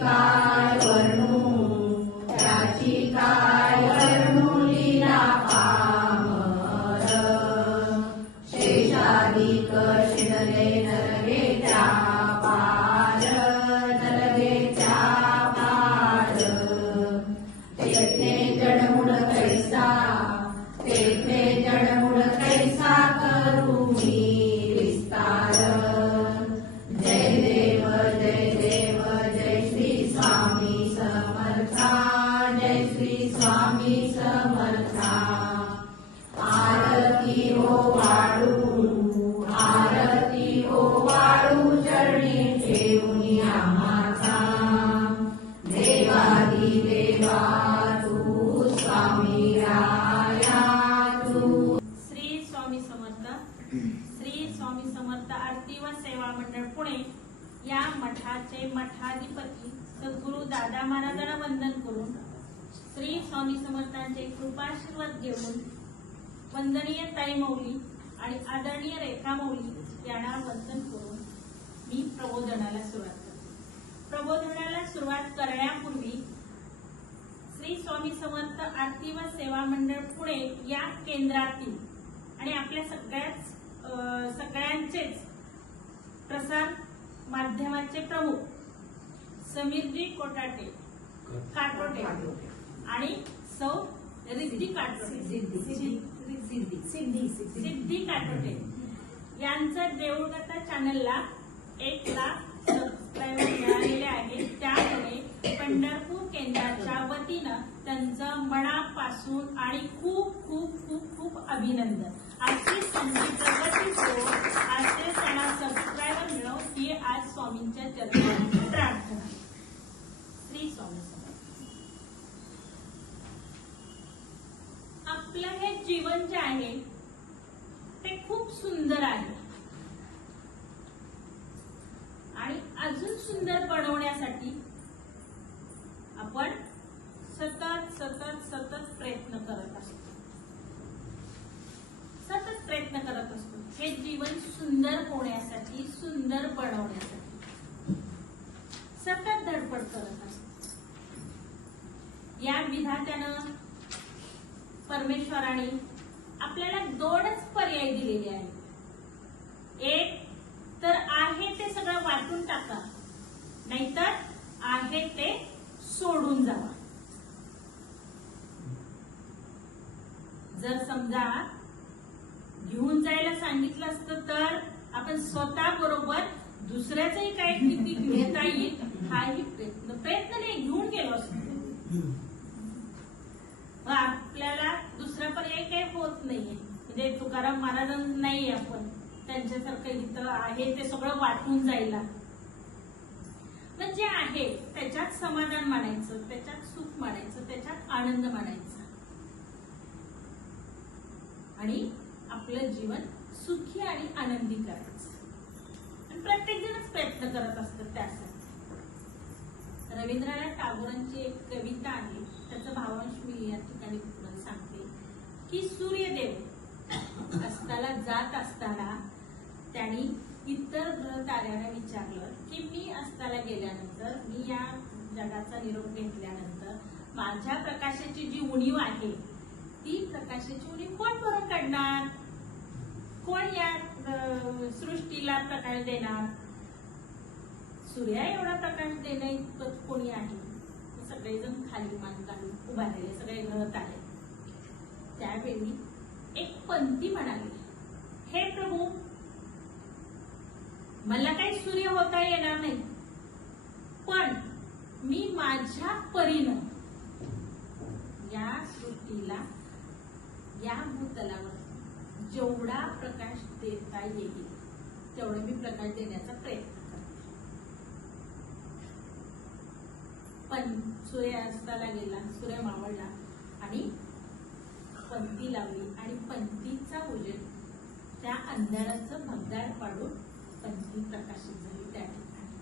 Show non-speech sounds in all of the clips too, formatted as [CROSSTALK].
त्याची चरणी ठेवूया माथा देवादी देवा तू स्वामी राया तू श्री स्वामी समर्थ. श्री स्वामी समर्थ आरती व सेवा मंडळ पुणे या मठाचे मठाधिपती सद्गुरू दादा महाराजांना वंदन करून श्री स्वामी समर्थांचे कृपाशीर्वाद घेऊन वंदनीय ताई मौली आणि आदरणीय रेखा मौली यांना वंदन करून मी प्रबोधनाला सुरुवात करते. प्रबोधनाला सुरुवात करण्यापूर्वी श्री स्वामी समर्थ आरती व सेवा मंडळ पुणे या केंद्रातील आणि आपल्या सगळ्याच सगळ्यांचेच प्रसार माध्यमाचे प्रमुख समीरजी कोटाटे काटोटे आणि सौ रिद्धी काटोटे. सिद्धी सिद्धी काटोटे. यांचं देऊळकथा चॅनलला एक लाख सबस्क्रायबर मिळालेले आहेत. त्यामुळे पंढरपूर केंद्राच्या वतीनं त्यांचं मनापासून आणि खूप खूप खूप खूप अभिनंदन. अशी संधी प्रगती हो असे त्यांना सबस्क्रायबर मिळव ही आज स्वामींच्या चरणी प्रार्थना. श्री स्वामी आपलं हे जीवन जे आहे ते खूप सुंदर आहे आणि अजून सुंदर बनवण्यासाठी आपण सतत सतत सतत प्रयत्न करत असतो. सतत प्रयत्न करत असतो. हे जीवन सुंदर होण्यासाठी सुंदर बनवण्यासाठी. सतत धडपड करत असतो. या विधात्यानं परमेश्वराने आपल्याला दोनच पर्याय दिलेले आहेत एक तर आहे ते सगळं वाटून टाका. नाहीतर आहे ते सोडून जावा. जर समजा घेऊन जायला सांगितलं असतं तर आपण स्वतः बरोबर दुसऱ्याचंही काय किती घेता येईल हाही प्रयत्न प्रयत्न नाही घेऊन गेलो असतो. आपल्याला दुसरा पर्याय काही होत नाहीये. म्हणजे तुकाराम महाराज नाही आपण. त्यांच्यासारखं इथं आहे ते सगळं वाटून जायला. आपलं जे आहे त्याच्यात समाधान मानायचं त्याच्यात सुख मानायचं त्याच्यात आनंद मानायचा. आणि आपलं जीवन सुखी आणि आनंदी करायचं. आणि प्रत्येक जणच प्रयत्न करत असतात त्यासाठी. रवींद्रनाथ टागोरांची एक कविता आहे त्याचा भावांश मी या ठिकाणी सांगते की सूर्यदेव [COUGHS] अस्ताला जात असताना त्यांनी इतर ग्रह ताऱ्यांना विचारलं की मी अस्ताला गेल्यानंतर मी या जगाचा निरोप घेतल्यानंतर माझ्या प्रकाशाची जी उणीव आहे ती प्रकाशाची उणीव कोण भरून काढणार कोण या अं, सृष्टीला प्रकाश देणार? सूर्या एवढा प्रकाश देणं इतपत कोणी आहे? सगळेजण खाली मान काढून उभारलेले सगळे ग्रह तारे त्यावेळी एक पंथी म्हणाली हे प्रभू मला काही सूर्य होता येणार नाही. पण मी माझ्या परीनं या सृष्टीला या भूतलावर जेवढा प्रकाश देता येईल तेवढा मी प्रकाश देण्याचा प्रयत्न करते पण सूर्यास्ताला गेला सूर्य मावळला आणि पंथी लावली आणि पंथीचा उजेड त्या अंधाराचं भगदार पाडून ही प्रकाशित झाली त्या ठिकाणी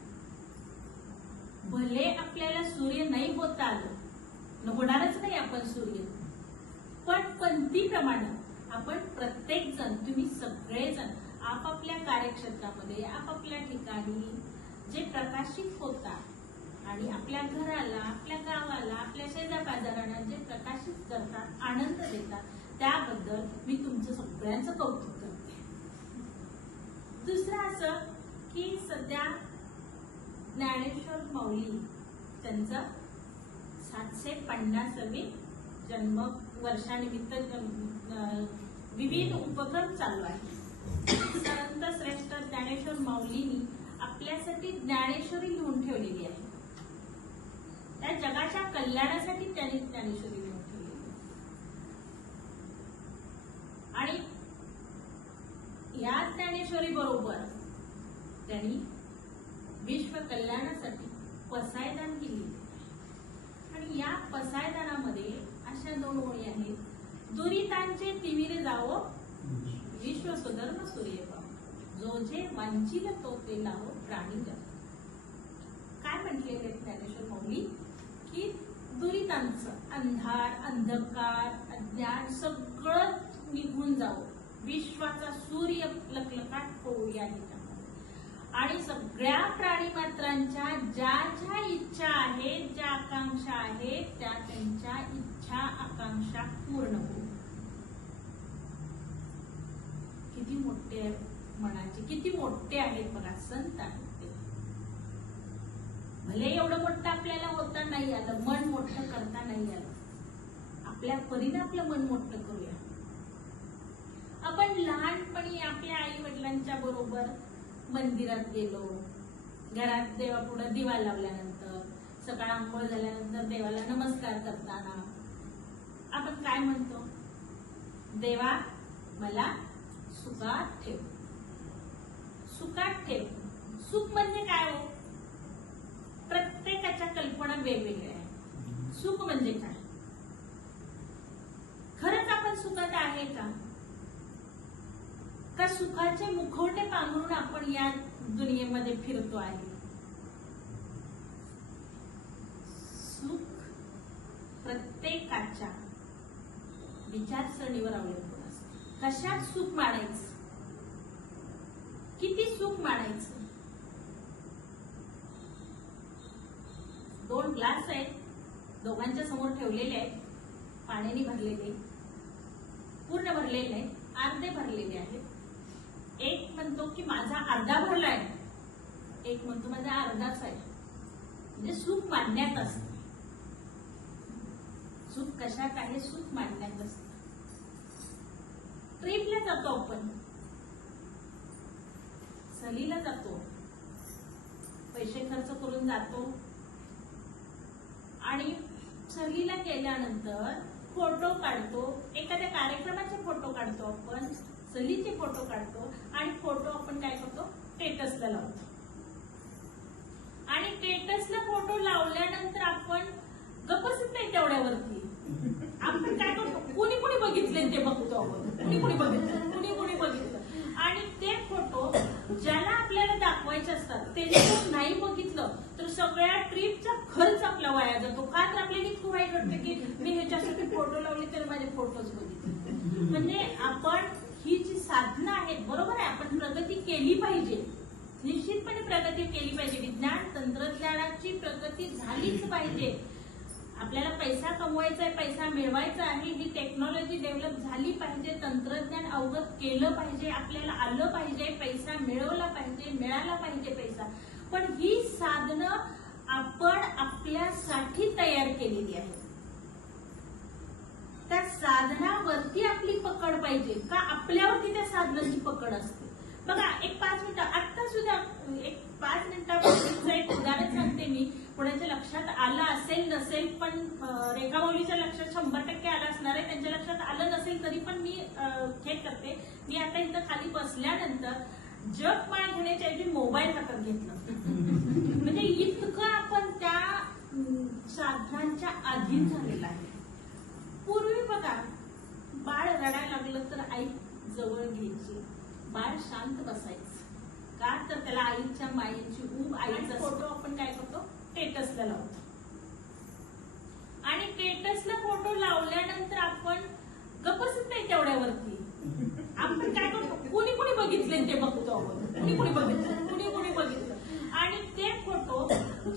भले आपल्याला सूर्य नाही होता आलं होणारच नाही आपण सूर्य. पण पंथीप्रमाणे आपण प्रत्येक जण तुम्ही सगळेजण आपापल्या कार्यक्षेत्रामध्ये आपापल्या ठिकाणी जे प्रकाशित होतात आणि आपल्या घराला आपल्या गावाला आपल्या शेजार बाजारांना जे प्रकाशित करतात आनंद देतात त्याबद्दल मी तुमचं सगळ्यांचं कौतुक करते. दुसरं असं की सध्या ज्ञानेश्वर माऊली त्यांचं सातशे पन्नासावी जन्म वर्षानिमित्त विविध उपक्रम चालू आहे संत श्रेष्ठ ज्ञानेश्वर माऊलींनी आपल्यासाठी ज्ञानेश्वरी लिहून ठेवलेली आहे. त्या जगाच्या कल्याणासाठी त्यांनी ज्ञानेश्वरी लिहून ठेवलेली आणि या ज्ञानेश्वरी बरोबर त्यांनी विश्व कल्याणासाठी पसायदान केली. आणि या पसायदानामध्ये अशा दोन ओळी आहेत. दुरितांचे तिमिरे जावो विश्व सुधर्म सूर्य जो जे वांचिल तो ते लावो प्राणी जग काय म्हटलेले ज्ञानेश्वर माऊली की दुरितांचं अंधार अंधकार अज्ञान सगळं निघून जावं विश्वाचा सूर्य लखलखाट होऊ या ठिकाणी आणि सगळ्या प्राणी मात्रांच्या ज्या ज्या इच्छा आहेत ज्या आकांक्षा आहेत त्या त्यांच्या इच्छा आकांक्षा पूर्ण होऊ. किती मोठे मनाचे किती मोठे आहेत बघा संत आहेत ते. भले एवढं मोठं आपल्याला होता नाही आलं मन मोठं करता नाही आलं. आपल्या परीने आपलं मन मोठं करूया. आपण लहानपणी आपल्या आई वडिलांच्या बरोबर मंदिरात गेलो. घरात देवापुढं दिवा लावल्यानंतर सकाळ आंघोळ झाल्यानंतर देवाला नमस्कार करताना. आपण काय म्हणतो? देवा मला सुखात ठेव. सुखात ठेव. सुख म्हणजे काय हो? प्रत्येकाच्या कल्पना वेगवेगळ्या आहेत. सुख म्हणजे काय? खरंच आपण सुखात आहे का? का सुखाचे मुखवटे पांघरून आपण या दुनियेमध्ये फिरतो आहे. सुख प्रत्येकाच्या विचारसरणीवर अवलंबून असते. कशात सुख मानायचं? किती सुख मानायचं? दोन ग्लास आहेत. दोघांच्या समोर ठेवलेले आहेत. पाण्याने भरलेले. पूर्ण भरलेले आहेत. अर्धे भरलेले आहेत. एक म्हणतो की माझा अर्धा भरलाय. एक म्हणतो माझा अर्धाच आहे. म्हणजे सुख मानण्यात असते. सुख कशात आहे? सुख मानण्यात असते. ट्रिपला जातो आपण. सहलीला जातो. पैसे खर्च करून जातो. आणि सहलीला गेल्यानंतर फोटो काढतो. एखाद्या कार्यक्रमाचे फोटो काढतो आपण. सलीचे फोटो काढतो आणि फोटो आपण काय करतो? स्टेटसला लावतो. आणि स्टेटसला फोटो लावल्यानंतर आपण गपसत नाही तेवढ्यावरती. आपण काय करतो? कुणी कुणी बघितले ते बघतो आपण. कुणी कुणी बघितलं? कुणी कुणी बघितलं? आणि ते फोटो ज्याला आपल्याला दाखवायचे असतात ते जर नाही बघितलं तर सगळ्या ट्रिपचा खर्च आपला वाया जातो. का तर आपल्याला इतकं वाईट वाटतं की मी ह्याच्यासाठी फोटो लावले तर माझे फोटोज बघितले. म्हणजे आपण ही जी साधनं आहेत बरोबर आहे आपण प्रगती केली पाहिजे निश्चितपणे प्रगती केली पाहिजे. विज्ञान तंत्रज्ञानाची प्रगती झालीच पाहिजे. आपल्याला पैसा कमवायचा आहे पैसा मिळवायचा आहे ही टेक्नॉलॉजी डेव्हलप झाली पाहिजे. तंत्रज्ञान अवगत केलं पाहिजे आपल्याला आलं पाहिजे पैसा मिळवला पाहिजे मिळाला पाहिजे पैसा. पण ही साधनं आपण आपल्यासाठी तयार केलेली आहे त्या साधनावरती आपली पकड पाहिजे का आपल्यावरती त्या साधनाची पकड असते? बघा एक पाच मिनिटं आत्ता सुद्धा एक पाच मिनिटापूर्वीचं एक उदाहरण सांगते मी. कोणाच्या लक्षात आलं असेल नसेल पण रेखावलीच्या रेखा लक्षात शंभर टक्के आलं असणार आहे. त्यांच्या लक्षात आलं नसेल तरी पण मी हे करते. मी आता इथं खाली बसल्यानंतर जग माळ घेण्याच्या ऐवजी मोबाईल हातात घेतलं. म्हणजे इतकं आपण त्या साधनांच्या अधीन झालेलं आहे. पूर्वी बघा बाळ रडायला लागलं तर आई जवळ घ्यायची. बाळ शांत बसायचं. का तर त्याला आईच्या मायेची ऊब आईचा फोटो आपण काय करतो? टेटसला लावतो. आणि टेटसला फोटो लावल्यानंतर आपण गपसत नाही तेवढ्यावरती. आपण काय करतो? कुणी कुणी बघितले ते बघतो आपण. कुणी कुणी बघितलं? कुणी कुणी बघितलं? आणि ते फोटो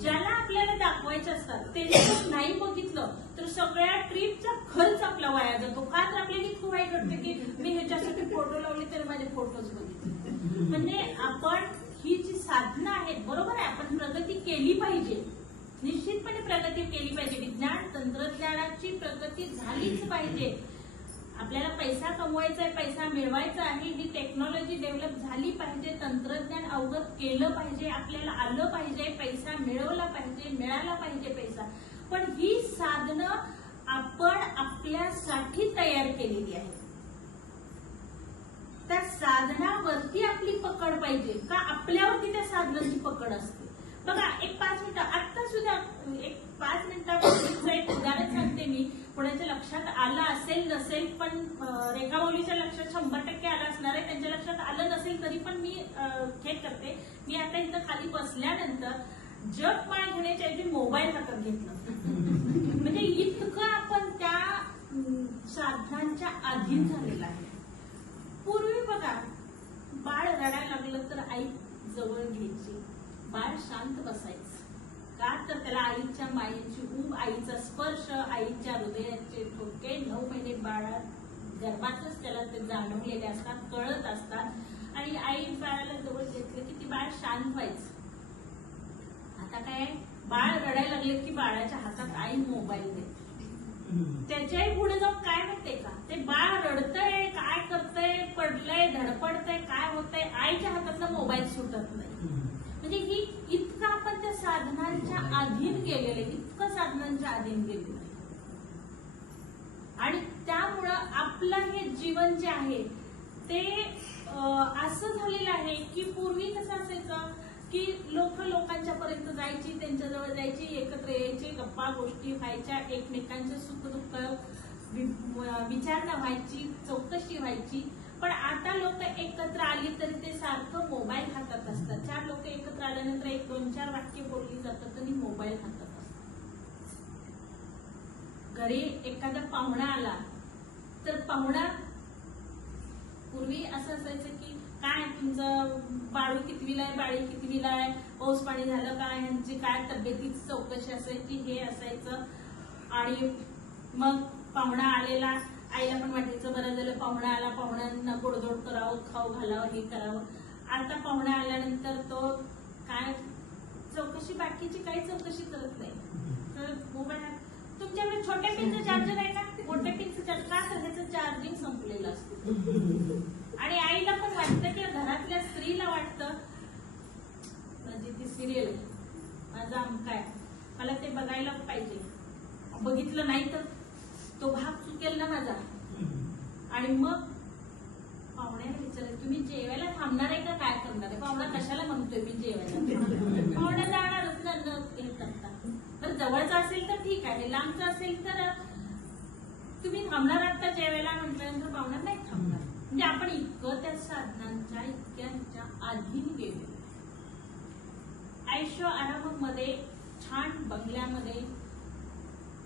ज्याला आपल्याला दाखवायचे असतात ते नाही बघितलं तर सगळ्या ट्रिपचा खर्च आपला वाया जातो. का तर आपल्याला खूप वाईट वाटतं की मी ह्याच्यासाठी फोटो लावले तर माझे फोटोज बघितले. म्हणजे आपण ही जी साधनं आहेत बरोबर आहे आपण प्रगती केली पाहिजे. निश्चितपणे प्रगती केली पाहिजे. विज्ञान तंत्रज्ञानाची प्रगती झालीच पाहिजे. आपल्याला पैसा कमवायचा आहे पैसा मिळवायचा आहे ही टेक्नॉलॉजी डेव्हलप झाली पाहिजे तंत्रज्ञान अवगत केलं पाहिजे आपल्याला आलं पाहिजे पैसा मिळवला पाहिजे मिळाला पाहिजे पैसा. पण ही साधनं आपण आपल्यासाठी तयार केलेली आहे त्या साधनावरती आपली पकड पाहिजे का आपल्यावरती त्या साधनाची पकड असते? बघा एक पाच मिनिटं आत्ता सुद्धा एक पाच मिनिटापूर्वीचं एक उदाहरण सांगते मी. कोणाच्या लक्षात आलं असेल नसेल पण रेखावलीच्या लक्षात शंभर टक्के आलं असणार आहे. त्यांच्या लक्षात आलं नसेल तरी पण मी हे करते. मी आता इथं खाली बसल्यानंतर जग माळ घेण्याच्या ऐवजी मोबाईल हातात घेतलं म्हणजे इतकं आपण त्या साधनांच्या अधीन झालेलं आहे. पूर्वी बघा बाळ रडायला लागलं तर आई जवळ घ्यायची. बाळ शांत बसायचं. का तर त्याला आईच्या मायेची ऊब आईचा स्पर्श आईच्या हृदयाचे ठोके नऊ महिने बाळा गर्भातच त्याला ते जाणवलेले असतात कळत असतात. आणि आई बाळाला जवळ घेतलं की ती बाळ शांत व्हायचं. आता काय बाळ रडायला लागले की बाळाच्या हातात आई मोबाईल देते त्याच्याही पुढे जाऊन काय म्हणते का? ते बाळ रडतंय काय करतंय पडलंय धडपडतंय काय होतंय आईच्या हातातला मोबाईल सुटत नाही. म्हणजे ही इतकं आपण त्या साधनांच्या अधीन गेलेले इतकं साधनांच्या अधीन गेलेलं. आणि त्यामुळं आपलं हे जीवन जे आहे ते असं झालेलं आहे की पूर्वी कसं असायचं? की लोक लोकांच्या पर्यंत जायची त्यांच्याजवळ जायची एकत्र यायची गप्पा गोष्टी व्हायच्या एकमेकांचे सुख दुःख विचारणा व्हायची चौकशी व्हायची. पण आता लोक एकत्र आली तरी ते सारखं मोबाईल हातात असतात. चार लोक एकत्र आल्यानंतर एक दोन चार वाक्य बोलली जातात आणि मोबाईल हातात असतात. घरी एखादा पाहुणा आला तर पाहुणा पूर्वी असं असायचं की तुमचं बाळू कितवीला आहे बाळी कितवीला आहे पाऊस पाणी झालं काय ह्यांची काय तब्येतीची चौकशी असायची हे असायचं. आणि मग पाहुणा आलेला आईला पण वाटायचं बरं झालं पाहुणा आला पाहुण्यांना गोडधोड करावं खाऊ घालावं हे करावं. आता पाहुणा आल्यानंतर तो काय चौकशी बाकीची काही चौकशी करत नाही. तर हो मोबाईल तुमच्याकडे छोट्या पिनचं चार्जर आहे का? मोठ्या पिनचं चार्जर का? तर चार्जिंग संपलेलं असतं. आणि आईला पण वाटतं की घरातल्या स्त्रीला वाटतं. म्हणजे ती सिरियल माझा अमका आहे. मला ते बघायला पाहिजे. बघितलं नाही तर तो भाग चुकेल ना माझा. आणि मग पाहुण्याला विचारलं तुम्ही जेवायला थांबणार आहे का? काय करणार आहे? पाहुणा कशाला म्हणतोय मी जेवायला? पाहुण्या जाणारच ना हे करता तर जवळचं असेल तर ठीक आहे. लांबचं असेल तर तुम्ही थांबणार आहात का जेवायला? म्हटल्यानंतर पाहुणा नाही थांबणार. म्हणजे आपण इतकं त्या साधनांच्या इतक्यांच्या अधीन गेलो. ऐशो आरामामध्ये छान बंगल्यामध्ये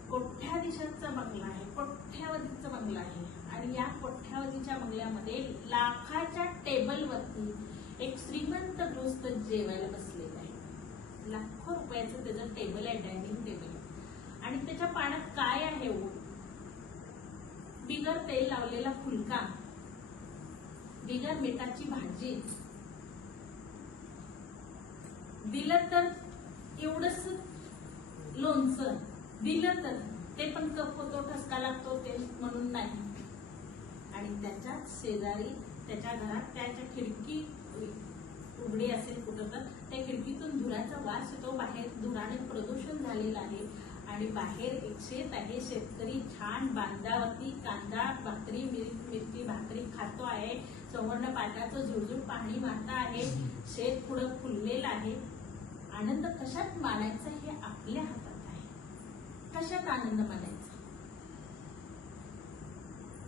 कोठ्याधीशांचा बंगला आहे कोठ्यावधीचा बंगला आहे? आणि या कोठ्यावधीच्या बंगल्यामध्ये लाखाच्या टेबलवरती एक श्रीमंत गृहस्थ जेवायला बसलेला आहे. लाखो रुपयाचं त्याचं टेबल आहे डायनिंग टेबल आणि त्याच्या पाण्यात काय आहे हो? बिगर तेल लावलेला फुलका. बिगर मिठाची भाजी. दिलं तर एवढंच लोणचं. दिलं तर ते पण कप होतो ठसका लागतो ते म्हणून नाही. आणि त्याच्या शेजारी त्याच्या घरात त्याच्या खिडकी उघडी असेल कुठं तर त्या खिडकीतून धुराचा वास येतो. बाहेर धुराने प्रदूषण झालेलं आहे. आणि बाहेर एक शेत आहे. शेतकरी छान बांधावरती कांदा भाकरी मिर- मिरची भाकरी खातो आहे. समोरनं पाटाचं झुळझुळ पाणी वाहत आहे शेत पुढं फुललेलं आहे. आनंद कशात मानायचा हे आपल्या हातात आहे. कशात आनंद मानायचा?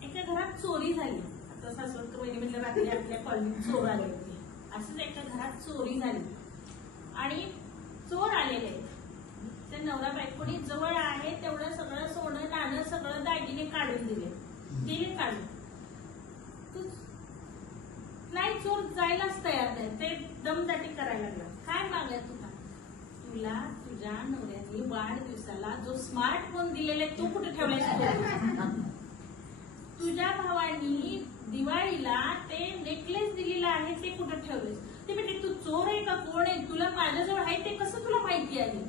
एका घरात चोरी झाली. आता सासवडकर वहिनी म्हटलं रात्री आपल्या कॉलनीत चोर आले होते असंच एका घरात चोरी झाली. आणि चोर आलेले ते नवरा बायकोनी जवळ आहे तेवढं सगळं सोनं नाणं सगळं दागिने काढून दिले. दिले काढून. नाही चोर जायलाच तयार नाही. ते दमदाटी करायला लागला. काय मागल्या तुला तुला तुझ्या नवऱ्याने वाढदिवसाला जो स्मार्टफोन दिलेला तू कुठे ठेवला तुझ्या भावानी दिवाळीला ते नेकलेस दिलेला आहे ते कुठं ठेवलेस ते म्हणजे तू चोर आहे का? कोण आहे? तुला माझ्याजवळ आहे ते? कसं तुला माहिती आहे?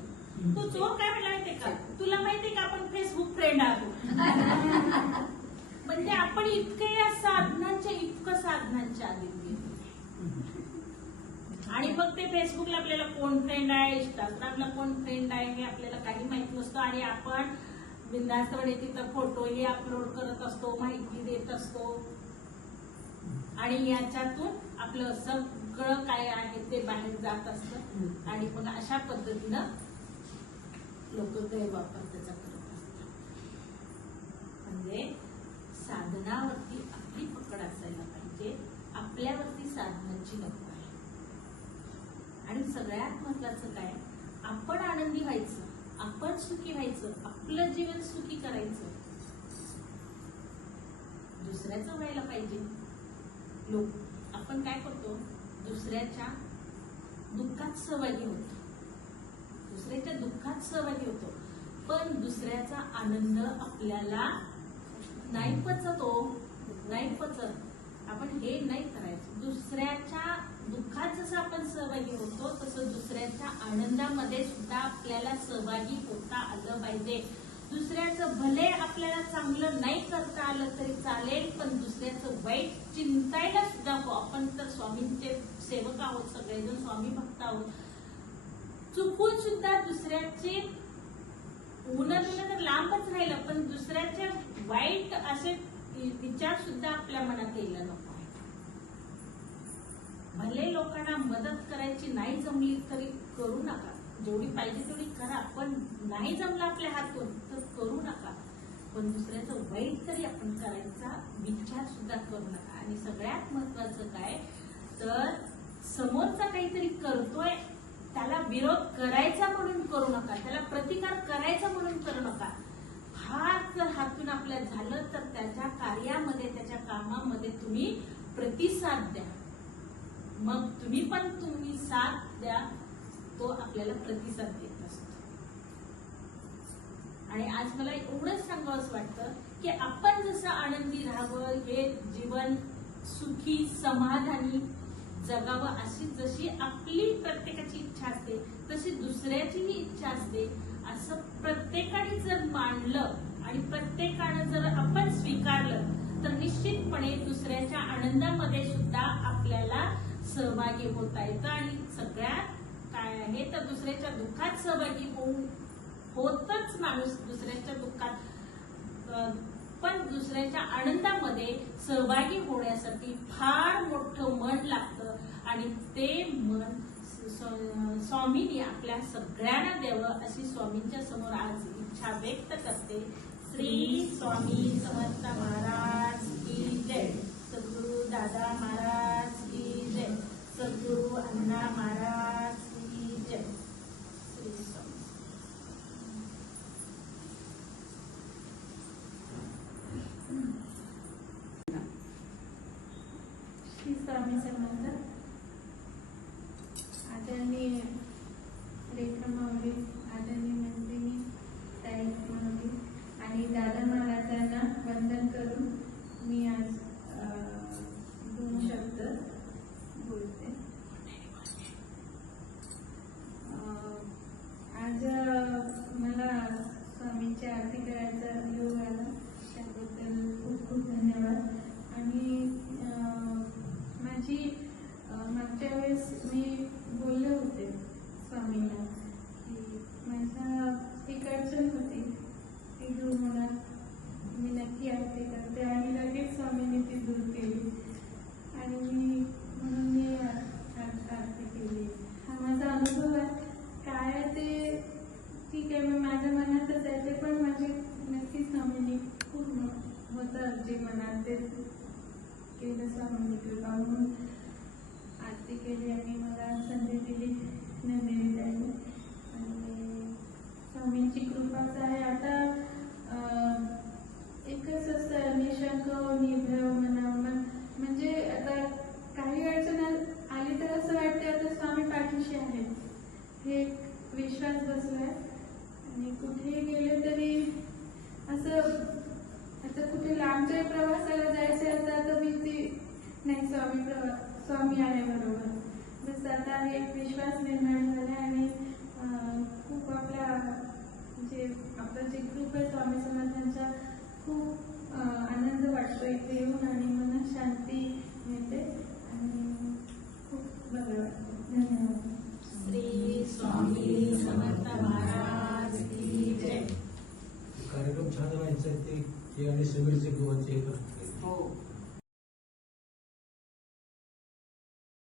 तू चोर काय म्हणला माहितीये का? तुला माहितीये का आपण फेसबुक फ्रेंड आहोत? म्हणजे आपण इतके या साधनांच्या इतकं साधनांच्या आधी. आणि मग ते फेसबुकला आपल्याला कोण फ्रेंड आहे इंस्टाग्रामला कोण फ्रेंड आहे हे आपल्याला काही माहीत नसतं. आणि आपण बिंदास्तपणे तिथं फोटोही अपलोड करत असतो माहिती देत असतो. आणि याच्यातून आपलं सगळं काय आहे ते बाहेर जात असतं. आणि मग अशा पद्धतीनं लोक गैरवापर त्याचा करत असतात. म्हणजे साधनावरती आपली पकड असायला पाहिजे. आपल्यावरती साधनाची नको आहे. आणि सगळ्यात महत्वाचं काय? आपण आनंदी व्हायचं आपण सुखी व्हायचं आपलं जीवन सुखी करायचं. दुसऱ्याचं व्हायला पाहिजे. लोक आपण काय करतो? दुसऱ्याच्या दुःखात सहभागी होतो. दुसऱ्याच्या दुःखात सहभागी होतो. पण दुसऱ्याचा आनंद आपल्याला नाही तो हो पचत आपण हे नाही करायचं. दुसऱ्याच्या दुःखात जसं आपण सहभागी होतो तसं दुसऱ्याच्या आनंदामध्ये सुद्धा आपल्याला सहभागी होता आलं पाहिजे. दुसऱ्याचं भले आपल्याला चांगलं नाही करता आलं तरी चालेल पण दुसऱ्याचं वाईट चिंतायला सुद्धा हो. आपण तर स्वामींचे सेवक आहोत सगळेजण स्वामी भक्त आहोत. चुकून सुद्धा दुसऱ्याचे उन्हा तर लांबच राहिलं पण दुसऱ्याचे वाईट असे विचार सुद्धा आपल्या मनात यायला नको भले लोकांना मदत करायची नाही जमली तरी करू नका. जेवढी पाहिजे तेवढी करा पण नाही जमलं आपल्या हातून तर करू नका. पण दुसऱ्याचं वाईट तरी आपण करायचा विचार सुद्धा करू नका. आणि सगळ्यात महत्वाचं काय तर समोरचा काहीतरी करतोय त्याला विरोध करायचा म्हणून करू नका. त्याला प्रतिकार करायचा म्हणून करू नका जर हातून आपल्या झालं तर त्याच्या कार्यामध्ये त्याच्या कामामध्ये तुम्ही प्रतिसाद द्या. मग तुम्ही पण तुम्ही साथ द्या तो आपल्याला प्रतिसाद देत असतो. आणि आज मला एवढंच सांगावंच वाटतं की आपण जसं आनंदी राहावं हे जीवन सुखी समाधानी जगावं अशी जशी आपली प्रत्येकाची इच्छा असते तशी दुसऱ्याचीही इच्छा असते असं प्रत्येकाने जर मांडलं आणि प्रत्येकानं जर आपण स्वीकारलं तर निश्चितपणे दुसऱ्याच्या आनंदामध्ये सुद्धा आपल्याला सहभागी होता येतं. आणि सगळ्यात काय आहे तर दुसऱ्याच्या दुःखात सहभागी होऊ होतच माणूस दुसऱ्याच्या दुःखात पण दुसऱ्याच्या आनंदामध्ये सहभागी होण्यासाठी फार मोठं मन लागतं. आणि ते मन स्वामींनी आपल्या सगळ्यांना द्यावं अशी स्वामींच्या समोर आज इच्छा व्यक्त करते. श्री स्वामी समर्थ महाराज की जय। सद्गुरु दादा महाराज की जय। सद्गुरु अण्णा महाराज की जय। श्री स्वामी श्री स्वामी समर्थ। बसलाय. आणि कुठेही गेले तरी असं आता कुठे लांबच्या प्रवासाला जायचं असं आता मी ती नाही स्वामी प्रवा स्वामी आहे बरोबर. जसं आता एक विश्वास निर्माण झाला आणि खूप आपला जे म्हणजे आपलं जे ग्रुप आहे स्वामी समर्थांचा खूप आनंद वाटतो इथे येऊन आणि मनात शांती मिळते आणि खूप बरं वाटतं. धन्यवाद. श्री स्वामी ते आणि सगळीचे गव्हाचे हो.